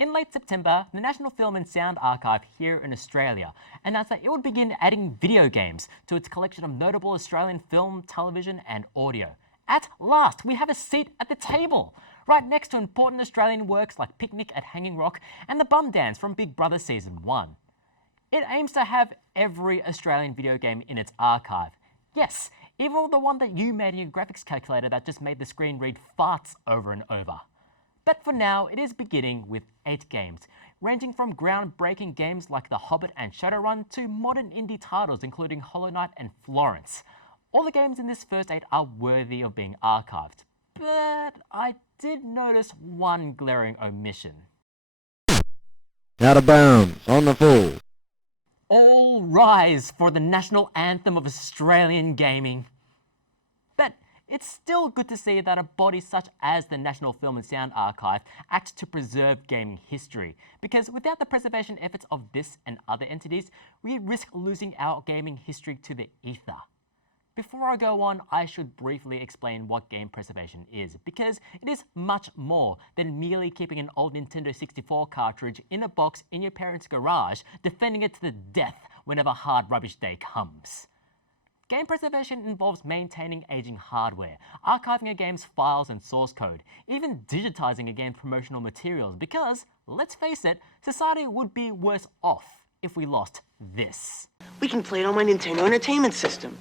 In late September, the National Film and Sound Archive here in Australia announced that it would begin adding video games to its collection of notable Australian film, television and audio. At last, we have a seat at the table, right next to important Australian works like Picnic at Hanging Rock and The Bum Dance from Big Brother Season 1. It aims to have every Australian video game in its archive. Yes, even the one that you made in your graphics calculator that just made the screen read farts over and over. But for now, it is beginning with 8 games, ranging from groundbreaking games like The Hobbit and Shadowrun to modern indie titles including Hollow Knight and Florence. All the games in this first 8 are worthy of being archived, but I did notice one glaring omission. Out of bounds, on the full. All rise for the national anthem of Australian gaming. But it's still good to see that a body such as the National Film and Sound Archive acts to preserve gaming history, because without the preservation efforts of this and other entities, we risk losing our gaming history to the ether. Before I go on, I should briefly explain what game preservation is, because it is much more than merely keeping an old Nintendo 64 cartridge in a box in your parents' garage, defending it to the death whenever hard rubbish day comes. Game preservation involves maintaining aging hardware, archiving a game's files and source code, even digitizing a game's promotional materials because, let's face it, society would be worse off if we lost this. We can play it on my Nintendo Entertainment System.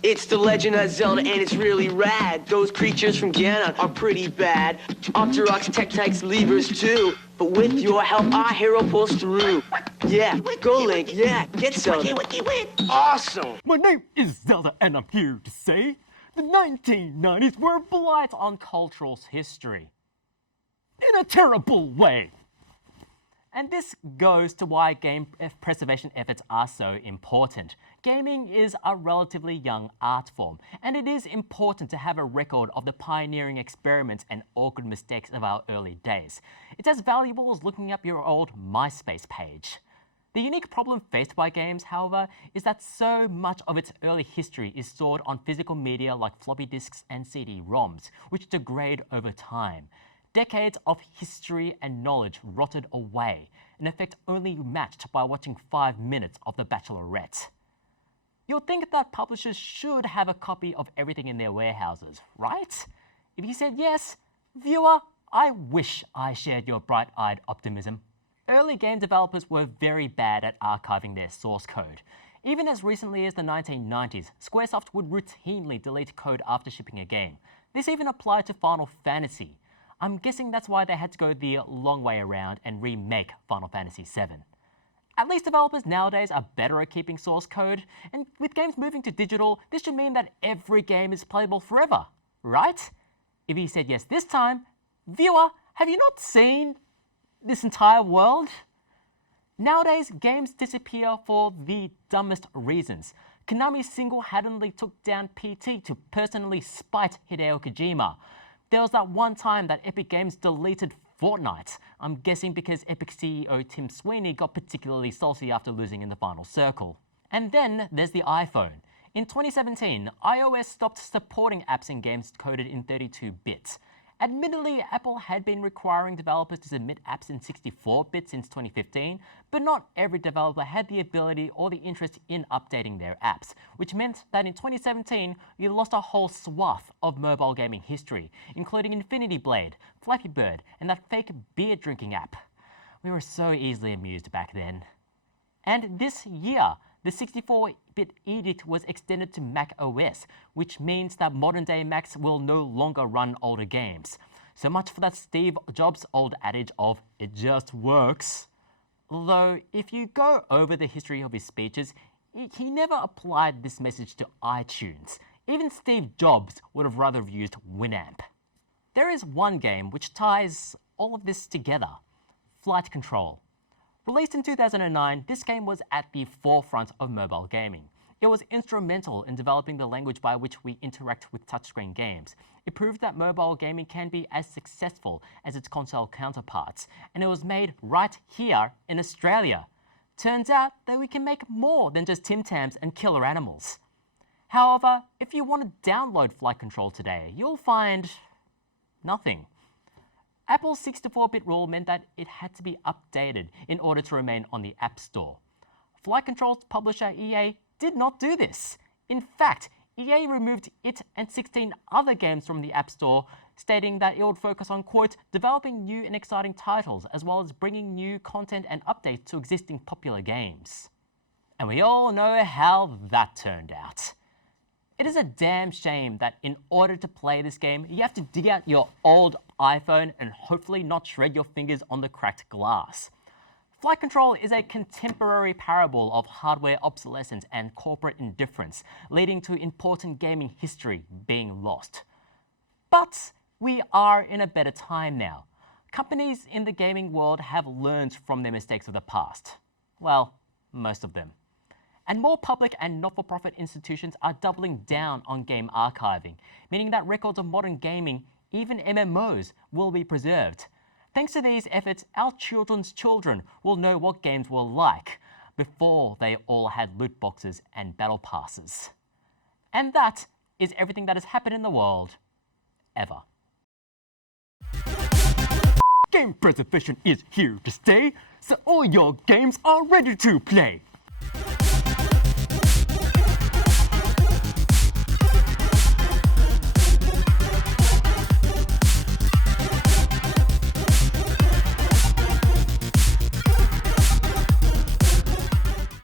It's The Legend of Zelda and it's really rad. Those creatures from Ganon are pretty bad. Octoroks, Tektites, Levers too. But with your help, our hero pulls through. Yeah, go Link, yeah, get Zelda. Awesome! My name is Zelda and I'm here to say the 1990s were a blight on cultural history. In a terrible way. And this goes to why game preservation efforts are so important. Gaming is a relatively young art form, and it is important to have a record of the pioneering experiments and awkward mistakes of our early days. It's as valuable as looking up your old MySpace page. The unique problem faced by games, however, is that so much of its early history is stored on physical media like floppy disks and CD-ROMs, which degrade over time. Decades of history and knowledge rotted away, an effect only matched by watching 5 minutes of The Bachelorette. You'll think that publishers should have a copy of everything in their warehouses, right? If you said yes, viewer, I wish I shared your bright-eyed optimism. Early game developers were very bad at archiving their source code. Even as recently as the 1990s, Squaresoft would routinely delete code after shipping a game. This even applied to Final Fantasy. I'm guessing that's why they had to go the long way around and remake Final Fantasy VII. At least developers nowadays are better at keeping source code, and with games moving to digital, this should mean that every game is playable forever, right? If you said yes this time, viewer, have you not seen this entire world? Nowadays, games disappear for the dumbest reasons. Konami single-handedly took down PT to personally spite Hideo Kojima. There was that one time that Epic Games deleted Fortnite. I'm guessing because Epic CEO Tim Sweeney got particularly salty after losing in the final circle. And then there's the iPhone. In 2017, iOS stopped supporting apps and games coded in 32 bits. Admittedly, Apple had been requiring developers to submit apps in 64 bits since 2015, but not every developer had the ability or the interest in updating their apps, which meant that in 2017, we lost a whole swath of mobile gaming history, including Infinity Blade, Flappy Bird, and that fake beer drinking app. We were so easily amused back then. And this year, the 64-bit edict was extended to Mac OS, which means that modern-day Macs will no longer run older games. So much for that Steve Jobs' old adage of, "it just works." Although, if you go over the history of his speeches, he never applied this message to iTunes. Even Steve Jobs would have rather used Winamp. There is one game which ties all of this together, Flight Control. Released in 2009, this game was at the forefront of mobile gaming. It was instrumental in developing the language by which we interact with touchscreen games. It proved that mobile gaming can be as successful as its console counterparts, and it was made right here in Australia. Turns out that we can make more than just Tim Tams and killer animals. However, if you want to download Flight Control today, you'll find nothing. Apple's 64-bit rule meant that it had to be updated in order to remain on the App Store. Flight Control's publisher EA did not do this. In fact, EA removed it and 16 other games from the App Store, stating that it would focus on, quote, developing new and exciting titles, as well as bringing new content and updates to existing popular games. And we all know how that turned out. It is a damn shame that in order to play this game, you have to dig out your old iPhone and hopefully not shred your fingers on the cracked glass. Flight Control is a contemporary parable of hardware obsolescence and corporate indifference, leading to important gaming history being lost. But we are in a better time now. Companies in the gaming world have learned from their mistakes of the past. Well, most of them. And more public and not-for-profit institutions are doubling down on game archiving, meaning that records of modern gaming, even MMOs, will be preserved. Thanks to these efforts, our children's children will know what games were like before they all had loot boxes and battle passes. And that is everything that has happened in the world, ever. Game preservation is here to stay, so all your games are ready to play.